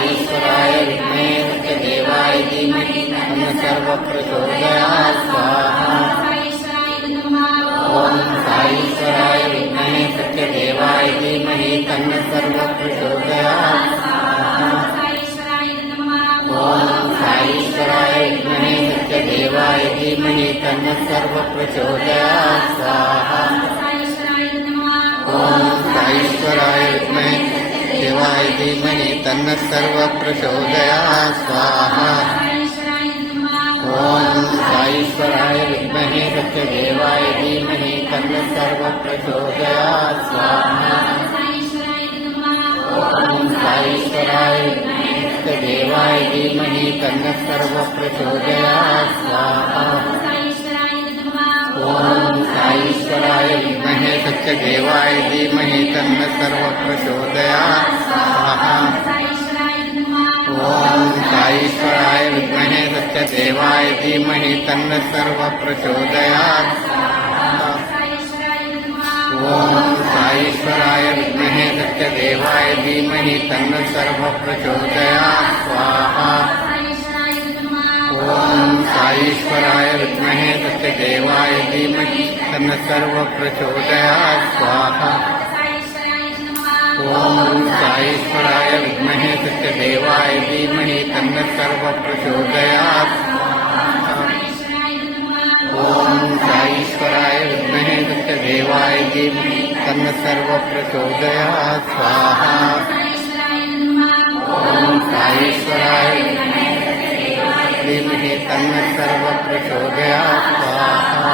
साईश्वराय विद्महे सत्यदेवाय धीमहि तन्नः सर्वः प्रचोदयात् स्वाहा। ओम साईश्वराय विद्महे सत्यदेवाय धीमहि तन्नः सर्वः प्रचोदयात् स्वाहा। ओम साईश्वराय विद्महे सत्यदेवाय धीमहि तन्नः सर्वः प्रचोदयात् स्वाहा। ओम साईश्वराय विद्महे सत्यदेवाय धीमहि तन्नः सर्वः प्रचोदयात् स्वाहा। ओम साईश्वराय विद्महे सत्यदेवाय धीमहि तन्नः सर्वः प्रचोदयात् स्वाहा। ओम साईश्वराय विद्महे सत्यदेवाय धीमहि तन्नः सर्वः प्रचोदयात् स्वाहा। ओम साईश्वराय विद्महे सत्यदेवाय धीमहि तन्नः सर्वः प्रचोदयात् स्वाहा। ओम साईश्वराय विद्महे सत्यदेवाय धीमहि तन्नः सर्वः प्रचोदयात् स्वाहा। ओम साईश्वराय विद्महे सत्यदेवाय धीमहि तन्नः सर्वः प्रचोदयात् स्वाहा। ओम साईश्वराय विद्महे सत्यदेवाय धीमहि तन्नः सर्वः प्रचोदयात् स्वाहा। ओम साईश्वराय विद्महे सत्यदेवाय धीमहि तन्नः सर्वः प्रचोदयात् स्वाहा। ओम साईश्वराय विद्महे सत्यदेवाय धीमहि तन्नः सर्वः प्रचोदयात् स्वाहा। ओम साईश्वराय धीमहि तन्नः सर्वः प्रचोदयात् स्वाहा।